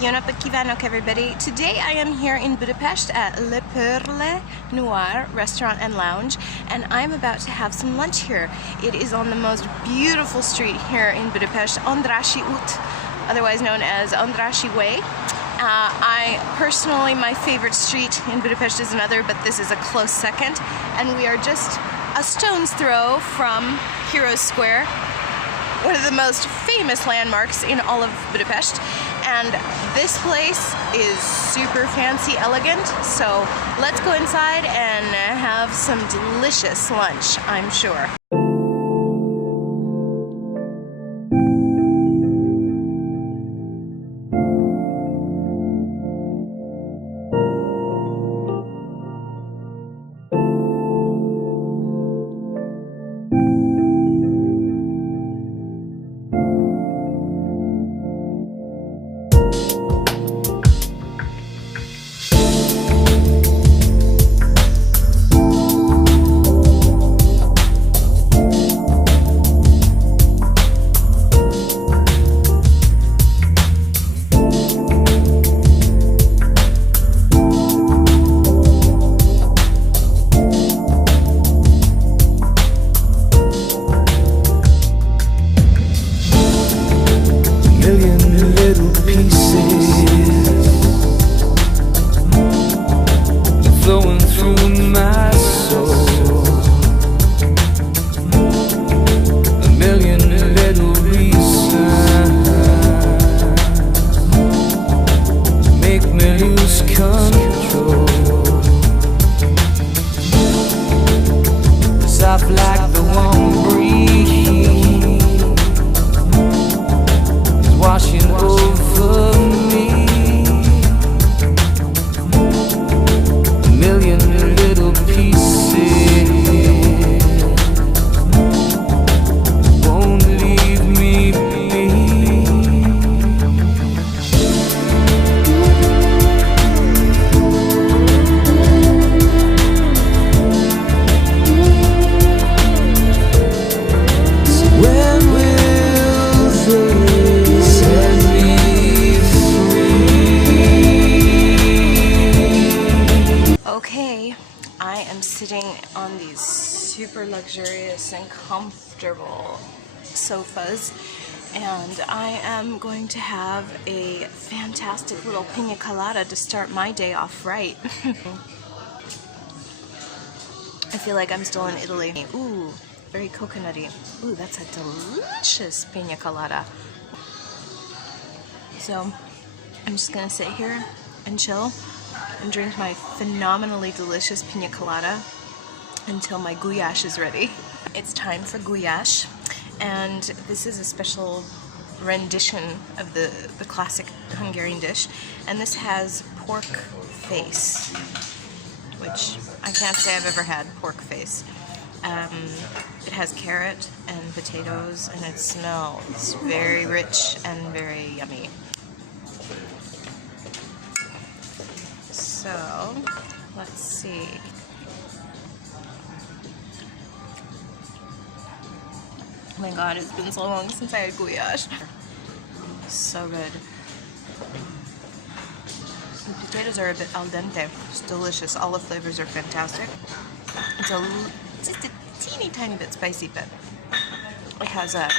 Jó napot kívánok, everybody! Today I am here in Budapest at Le Perle Noire Restaurant and Lounge, and I'm about to have some lunch here. It is on the most beautiful street here in Budapest, Andrássy út, otherwise known as Andrássy Way. My favorite street in Budapest is another, but this is a close second, and we are just a stone's throw from Heroes Square, one of the most famous landmarks in all of Budapest. And this place is super fancy, elegant, so let's go inside and have some delicious lunch, I'm sure. Like the warm breeze is washing over me. A million little pieces won't leave me be. Okay, I am sitting on these super luxurious and comfortable sofas, and I am going to have a fantastic little pina colada to start my day off right. I feel like I'm still in Italy. Ooh, very coconutty. Ooh, that's a delicious pina colada. So I'm just gonna sit here and chill and drink my phenomenally delicious pina colada until my goulash is ready. It's time for goulash, and this is a special rendition of the classic Hungarian dish, and this has pork face, which I can't say I've ever had pork face. It has carrot and potatoes, and it smells very rich and very yummy. So, let's see. Oh my god, it's been so long since I had goulash. So good. The potatoes are a bit al dente. It's delicious. All the flavors are fantastic. It's just a teeny tiny bit spicy, but it has a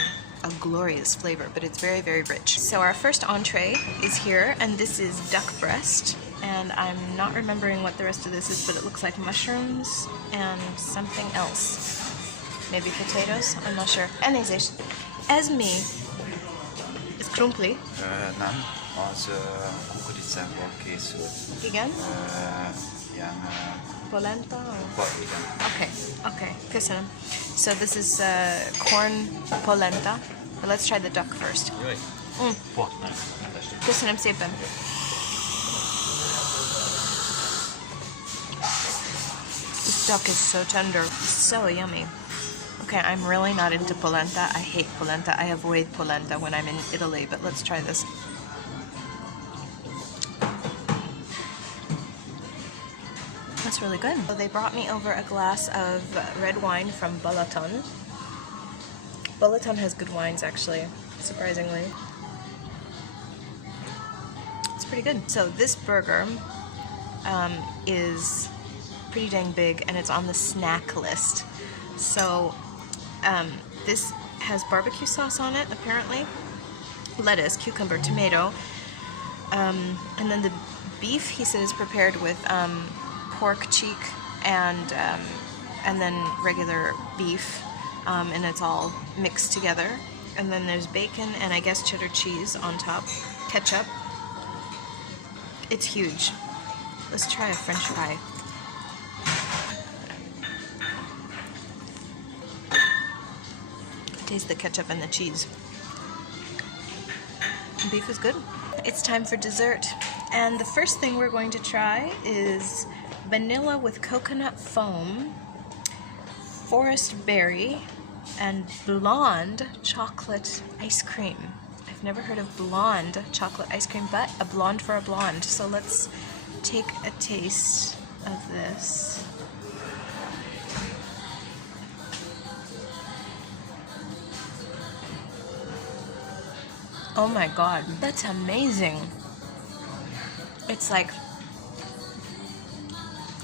glorious flavor, but it's very, very rich. So our first entree is here, and this is duck breast. And I'm not remembering what the rest of this is, but it looks like mushrooms and something else. Maybe potatoes? I'm not sure. Elnézést. Ez mi? Ez krumpli? Nem, az kukoricából készült. Igen? Ilyen... Polenta? Igen. Okay, köszönöm. So this is corn polenta. But let's try the duck first. Köszönöm szépen. This duck is so tender. It's so yummy. Okay, I'm really not into polenta. I hate polenta. I avoid polenta when I'm in Italy, but let's try this. That's really good. So they brought me over a glass of red wine from Balaton. Balaton has good wines, actually, surprisingly. pretty good. So this burger is pretty dang big, and it's on the snack list. So this has barbecue sauce on it, apparently, lettuce, cucumber, tomato, and then the beef, he said, is prepared with pork cheek and then regular beef, and it's all mixed together. And then there's bacon and I guess cheddar cheese on top, ketchup. It's huge. Let's try a French fry. Taste the ketchup and the cheese. Beef is good. It's time for dessert. And the first thing we're going to try is vanilla with coconut foam, forest berry, and blonde chocolate ice cream. I've never heard of blonde chocolate ice cream, but a blonde for a blonde. So let's take a taste of this. Oh my god, that's amazing. It's like,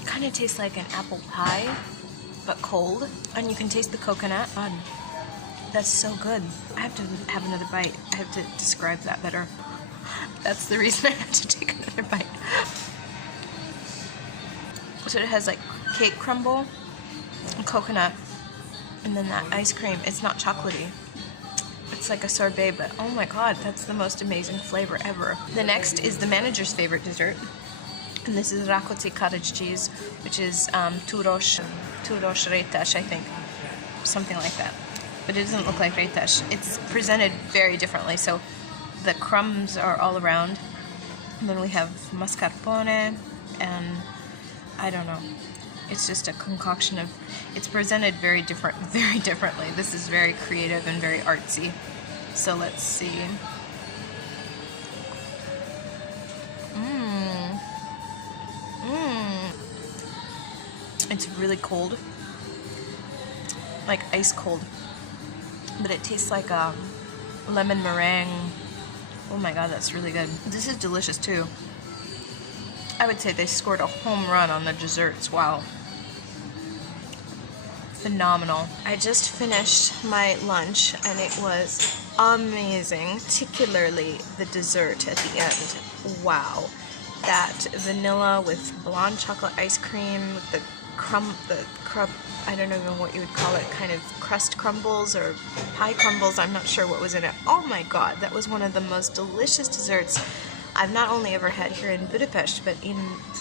kind of tastes like an apple pie, but cold, and you can taste the coconut. God, that's so good. I have to have another bite. I have to describe that better. That's the reason I have to take another bite. So it has like cake crumble, and coconut, and then that ice cream. It's not chocolatey. It's like a sorbet, but oh my god, that's the most amazing flavor ever. The next is the manager's favorite dessert, and this is rakoti cottage cheese, which is turos rétes, I think, something like that. But it doesn't look like rétes. It's presented very differently, so the crumbs are all around, and then we have mascarpone, and I don't know. It's just a concoction of, it's presented very differently. This is very creative and very artsy. So let's see. It's really cold, like ice cold, but it tastes like lemon meringue. Oh my god, that's really good. This is delicious too. I would say they scored a home run on the desserts. Wow. Phenomenal. I just finished my lunch and it was amazing, particularly the dessert at the end. Wow. That vanilla with blonde chocolate ice cream, with the I don't know what you would call it, kind of crust crumbles or pie crumbles, I'm not sure what was in it. Oh my god, that was one of the most delicious desserts I've not only ever had here in Budapest, but in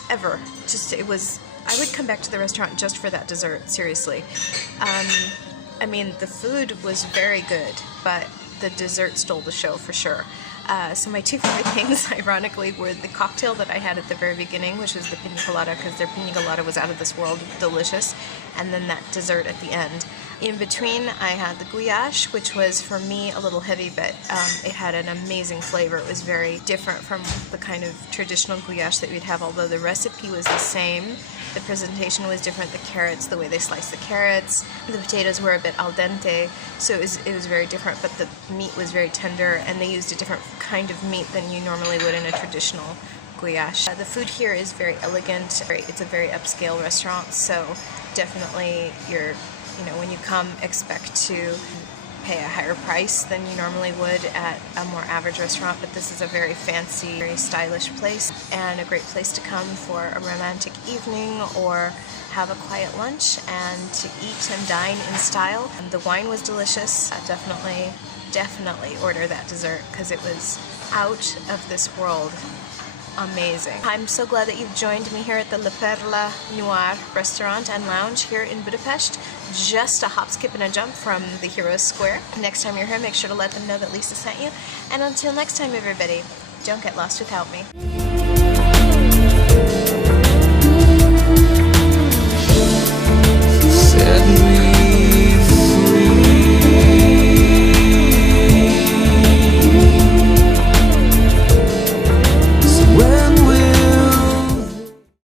ever. Just, it was, I would come back to the restaurant just for that dessert, seriously. I mean, the food was very good, but the dessert stole the show for sure. So my two favorite things, ironically, were the cocktail that I had at the very beginning, which was the pina colada, because their pina colada was out of this world delicious, and then that dessert at the end. In between, I had the goulash, which was, for me, a little heavy, but it had an amazing flavor. It was very different from the kind of traditional goulash that we'd have, although the recipe was the same. The presentation was different, the carrots, the way they sliced the carrots. The potatoes were a bit al dente, so it was very different, but the meat was very tender, and they used a different kind of meat than you normally would in a traditional goulash. The food here is very elegant. It's a very upscale restaurant, so definitely when you come, expect to pay a higher price than you normally would at a more average restaurant, but this is a very fancy, very stylish place, and a great place to come for a romantic evening or have a quiet lunch and to eat and dine in style. And the wine was delicious. Definitely order that dessert because it was out of this world. Amazing. I'm so glad that you've joined me here at the Perle Noire Restuarant and Lounge here in Budapest. Just a hop, skip, and a jump from the Heroes Square. Next time you're here, make sure to let them know that Lisa sent you. And until next time, everybody, don't get lost without me.